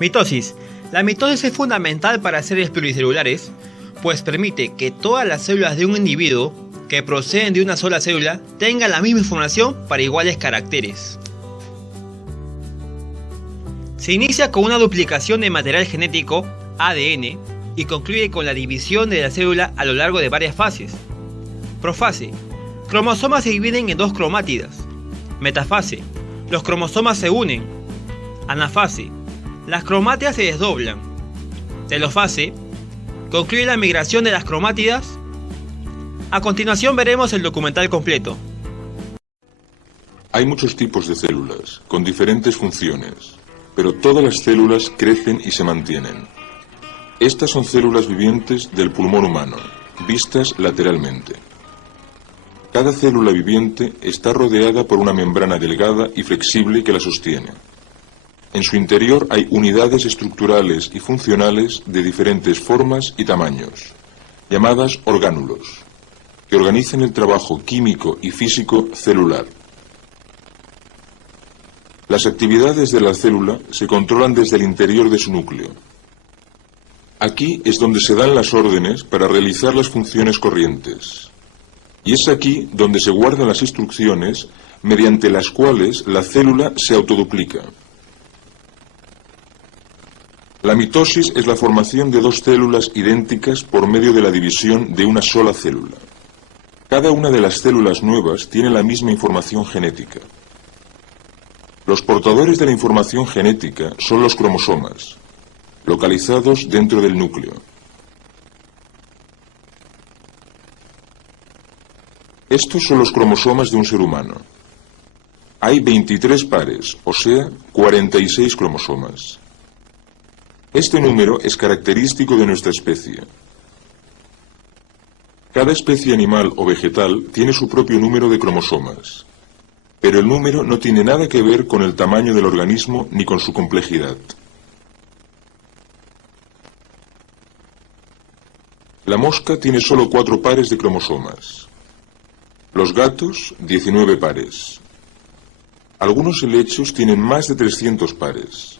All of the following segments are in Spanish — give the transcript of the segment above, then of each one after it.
Mitosis. La mitosis es fundamental para seres pluricelulares, pues permite que todas las células de un individuo que proceden de una sola célula tengan la misma información para iguales caracteres. Se inicia con una duplicación de material genético, ADN, y concluye con la división de la célula a lo largo de varias fases. Profase. Cromosomas se dividen en dos cromátidas. Metafase. Los cromosomas se unen. Anafase. Las cromátidas se desdoblan. Telofase. Concluye la migración de las cromátidas. A continuación veremos el documental completo. Hay muchos tipos de células, con diferentes funciones, pero todas las células crecen y se mantienen. Estas son células vivientes del pulmón humano, vistas lateralmente. Cada célula viviente está rodeada por una membrana delgada y flexible que la sostiene. En su interior hay unidades estructurales y funcionales de diferentes formas y tamaños, llamadas orgánulos, que organizan el trabajo químico y físico celular. Las actividades de la célula se controlan desde el interior de su núcleo. Aquí es donde se dan las órdenes para realizar las funciones corrientes. Y es aquí donde se guardan las instrucciones mediante las cuales la célula se autoduplica. La mitosis es la formación de dos células idénticas por medio de la división de una sola célula. Cada una de las células nuevas tiene la misma información genética. Los portadores de la información genética son los cromosomas, localizados dentro del núcleo. Estos son los cromosomas de un ser humano. Hay 23 pares, o sea, 46 cromosomas. Este número es característico de nuestra especie. Cada especie animal o vegetal tiene su propio número de cromosomas, pero el número no tiene nada que ver con el tamaño del organismo ni con su complejidad. La mosca tiene solo 4 pares de cromosomas. Los gatos, 19 pares. Algunos helechos tienen más de 300 pares.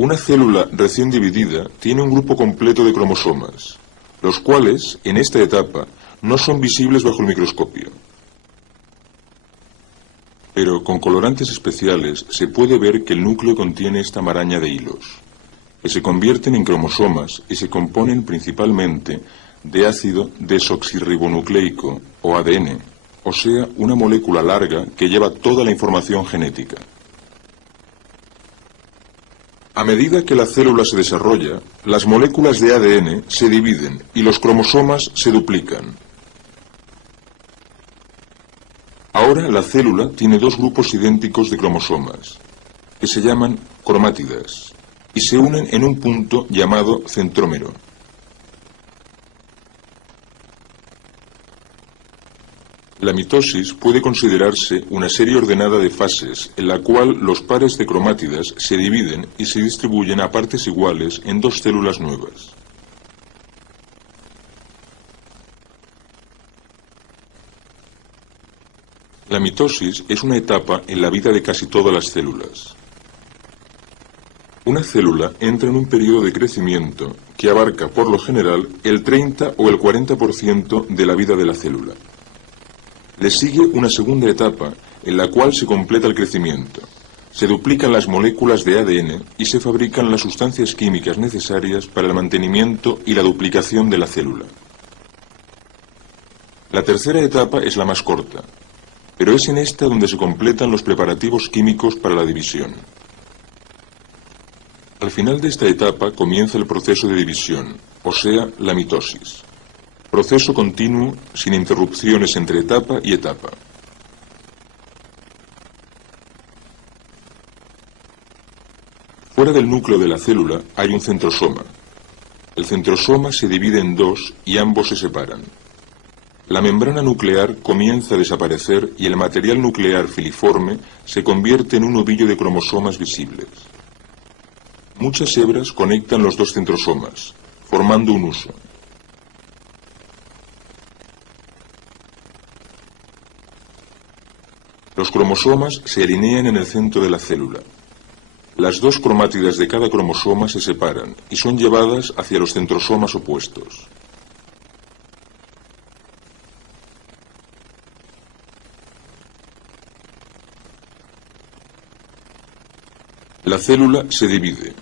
Una célula recién dividida tiene un grupo completo de cromosomas, los cuales, en esta etapa, no son visibles bajo el microscopio. Pero con colorantes especiales se puede ver que el núcleo contiene esta maraña de hilos, que se convierten en cromosomas y se componen principalmente de ácido desoxirribonucleico o ADN, o sea, una molécula larga que lleva toda la información genética. A medida que la célula se desarrolla, las moléculas de ADN se dividen y los cromosomas se duplican. Ahora la célula tiene dos grupos idénticos de cromosomas, que se llaman cromátidas, y se unen en un punto llamado centrómero. La mitosis puede considerarse una serie ordenada de fases en la cual los pares de cromátidas se dividen y se distribuyen a partes iguales en dos células nuevas. La mitosis es una etapa en la vida de casi todas las células. Una célula entra en un periodo de crecimiento que abarca por lo general el 30 o el 40% de la vida de la célula. Le sigue una segunda etapa en la cual se completa el crecimiento, se duplican las moléculas de ADN y se fabrican las sustancias químicas necesarias para el mantenimiento y la duplicación de la célula. La tercera etapa es la más corta, pero es en esta donde se completan los preparativos químicos para la división. Al final de esta etapa comienza el proceso de división, o sea, la mitosis. Proceso continuo, sin interrupciones entre etapa y etapa. Fuera del núcleo de la célula hay un centrosoma. El centrosoma se divide en dos y ambos se separan. La membrana nuclear comienza a desaparecer y el material nuclear filiforme se convierte en un ovillo de cromosomas visibles. Muchas hebras conectan los dos centrosomas, formando un huso. Los cromosomas se alinean en el centro de la célula. Las dos cromátidas de cada cromosoma se separan y son llevadas hacia los centrosomas opuestos. La célula se divide.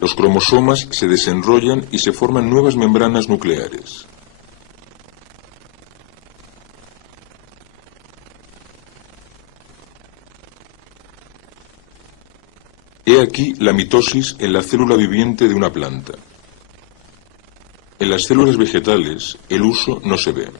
Los cromosomas se desenrollan y se forman nuevas membranas nucleares. He aquí la mitosis en la célula viviente de una planta. En las células vegetales, el huso no se ve.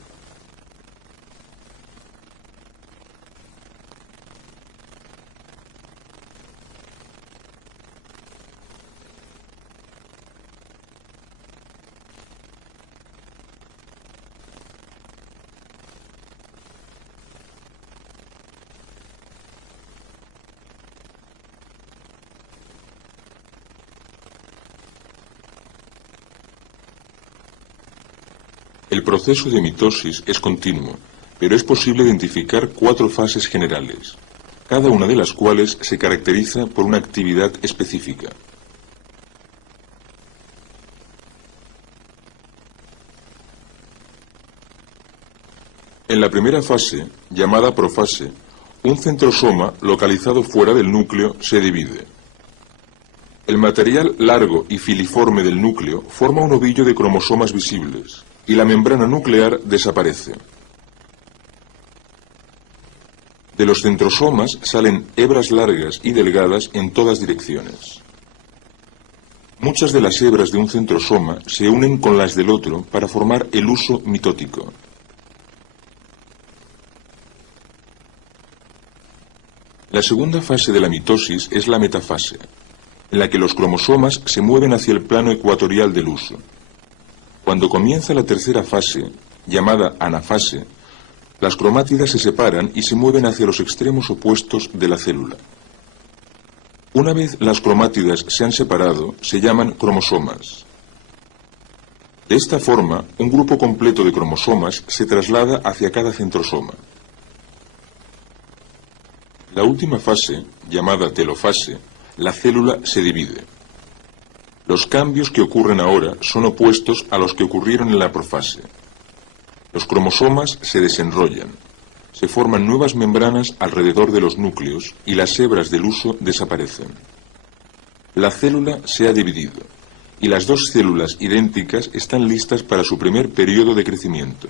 El proceso de mitosis es continuo, pero es posible identificar 4 fases generales, cada una de las cuales se caracteriza por una actividad específica. En la primera fase, llamada profase, un centrosoma localizado fuera del núcleo se divide. El material largo y filiforme del núcleo forma un ovillo de cromosomas visibles, y la membrana nuclear desaparece. De los centrosomas salen hebras largas y delgadas en todas direcciones. Muchas de las hebras de un centrosoma se unen con las del otro para formar el huso mitótico. La segunda fase de la mitosis es la metafase, en la que los cromosomas se mueven hacia el plano ecuatorial del huso. Cuando comienza la tercera fase, llamada anafase, las cromátidas se separan y se mueven hacia los extremos opuestos de la célula. Una vez las cromátidas se han separado, se llaman cromosomas. De esta forma, un grupo completo de cromosomas se traslada hacia cada centrosoma. La última fase, llamada telofase, la célula se divide. Los cambios que ocurren ahora son opuestos a los que ocurrieron en la profase. Los cromosomas se desenrollan, se forman nuevas membranas alrededor de los núcleos y las hebras del huso desaparecen. La célula se ha dividido y las dos células idénticas están listas para su primer periodo de crecimiento.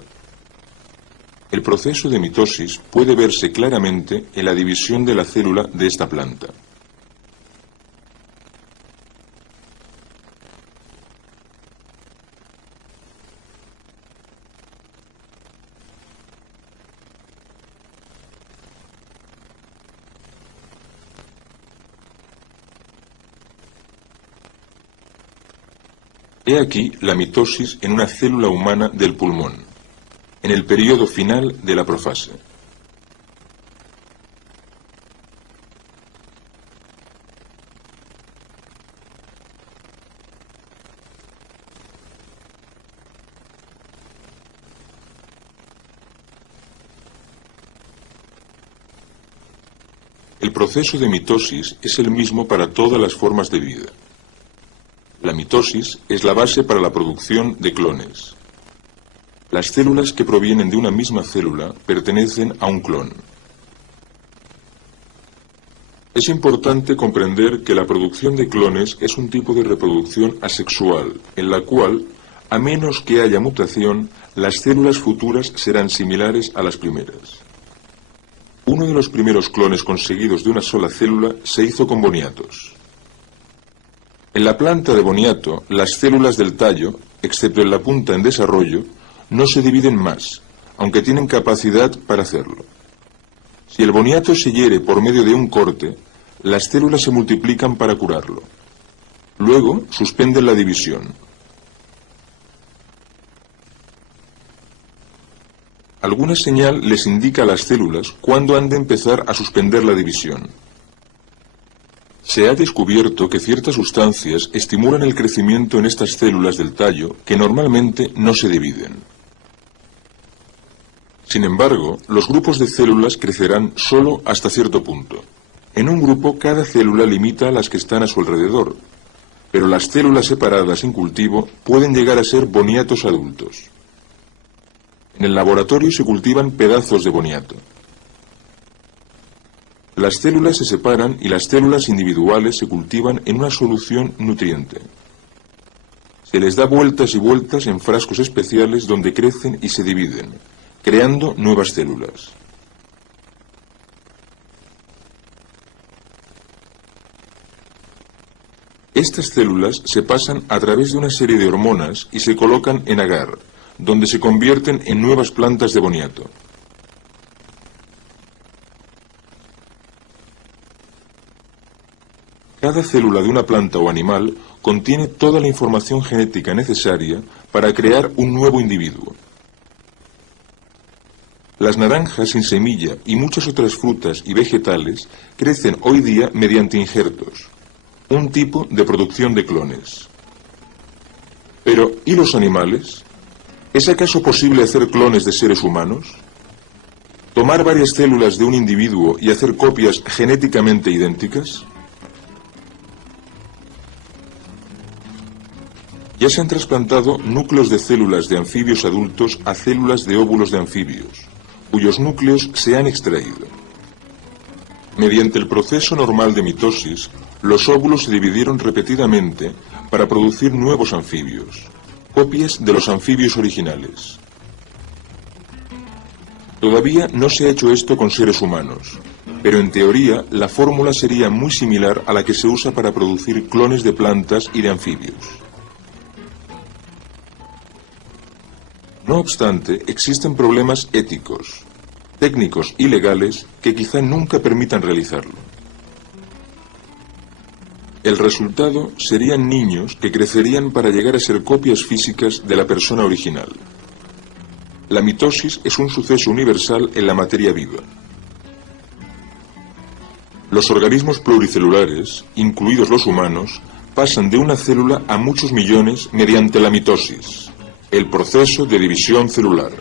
El proceso de mitosis puede verse claramente en la división de la célula de esta planta. He aquí la mitosis en una célula humana del pulmón, en el periodo final de la profase. El proceso de mitosis es el mismo para todas las formas de vida. La mitosis es la base para la producción de clones. Las células que provienen de una misma célula pertenecen a un clon. Es importante comprender que la producción de clones es un tipo de reproducción asexual, en la cual, a menos que haya mutación, las células futuras serán similares a las primeras. Uno de los primeros clones conseguidos de una sola célula se hizo con boniatos. En la planta de boniato, las células del tallo, excepto en la punta en desarrollo, no se dividen más, aunque tienen capacidad para hacerlo. Si el boniato se hiere por medio de un corte, las células se multiplican para curarlo. Luego suspenden la división. Alguna señal les indica a las células cuándo han de empezar a suspender la división. Se ha descubierto que ciertas sustancias estimulan el crecimiento en estas células del tallo que normalmente no se dividen. Sin embargo, los grupos de células crecerán solo hasta cierto punto. En un grupo, cada célula limita a las que están a su alrededor, pero las células separadas en cultivo pueden llegar a ser boniatos adultos. En el laboratorio se cultivan pedazos de boniato. Las células se separan y las células individuales se cultivan en una solución nutriente. Se les da vueltas y vueltas en frascos especiales donde crecen y se dividen, creando nuevas células. Estas células se pasan a través de una serie de hormonas y se colocan en agar, donde se convierten en nuevas plantas de boniato. Cada célula de una planta o animal contiene toda la información genética necesaria para crear un nuevo individuo. Las naranjas sin semilla y muchas otras frutas y vegetales crecen hoy día mediante injertos, un tipo de producción de clones. Pero, ¿y los animales? ¿Es acaso posible hacer clones de seres humanos? ¿Tomar varias células de un individuo y hacer copias genéticamente idénticas? Ya se han trasplantado núcleos de células de anfibios adultos a células de óvulos de anfibios, cuyos núcleos se han extraído. Mediante el proceso normal de mitosis, los óvulos se dividieron repetidamente para producir nuevos anfibios, copias de los anfibios originales. Todavía no se ha hecho esto con seres humanos, pero en teoría la fórmula sería muy similar a la que se usa para producir clones de plantas y de anfibios. No obstante, existen problemas éticos, técnicos y legales que quizá nunca permitan realizarlo. El resultado serían niños que crecerían para llegar a ser copias físicas de la persona original. La mitosis es un suceso universal en la materia viva. Los organismos pluricelulares, incluidos los humanos, pasan de una célula a muchos millones mediante la mitosis, el proceso de división celular.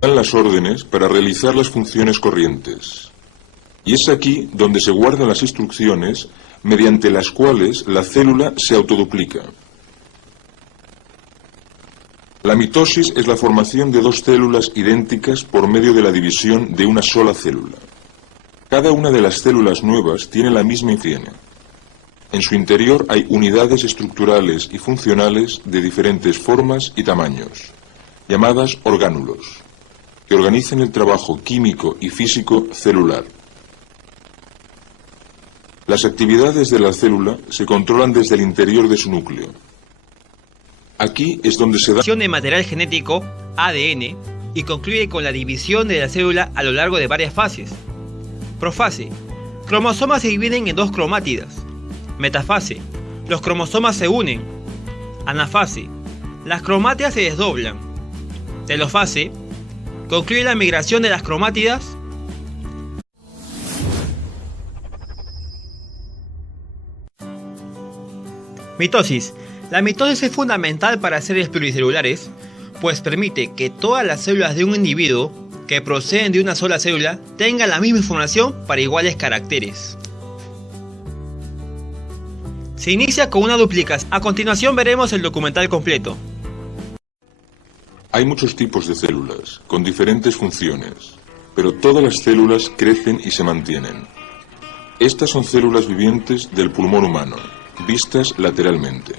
Dan las órdenes para realizar las funciones corrientes. Y es aquí donde se guardan las instrucciones mediante las cuales la célula se autoduplica. La mitosis es la formación de dos células idénticas por medio de la división de una sola célula. Cada una de las células nuevas tiene la misma higiene. En su interior hay unidades estructurales y funcionales de diferentes formas y tamaños, llamadas orgánulos, que organizan el trabajo químico y físico celular. Las actividades de la célula se controlan desde el interior de su núcleo. Aquí es donde se da de material genético, ADN, y concluye con la división de la célula a lo largo de varias fases. Profase. Cromosomas se dividen en dos cromátidas. Metafase. Los cromosomas se unen. Anafase. Las cromátidas se desdoblan. Telofase. Concluye la migración de las cromátidas. Mitosis. La mitosis es fundamental para seres pluricelulares, pues permite que todas las células de un individuo que proceden de una sola célula tengan la misma información para iguales caracteres. Se inicia con una duplicación. A continuación veremos el documental completo. Hay muchos tipos de células, con diferentes funciones, pero todas las células crecen y se mantienen. Estas son células vivientes del pulmón humano, vistas lateralmente.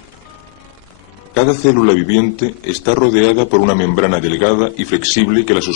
Cada célula viviente está rodeada por una membrana delgada y flexible que la sostiene.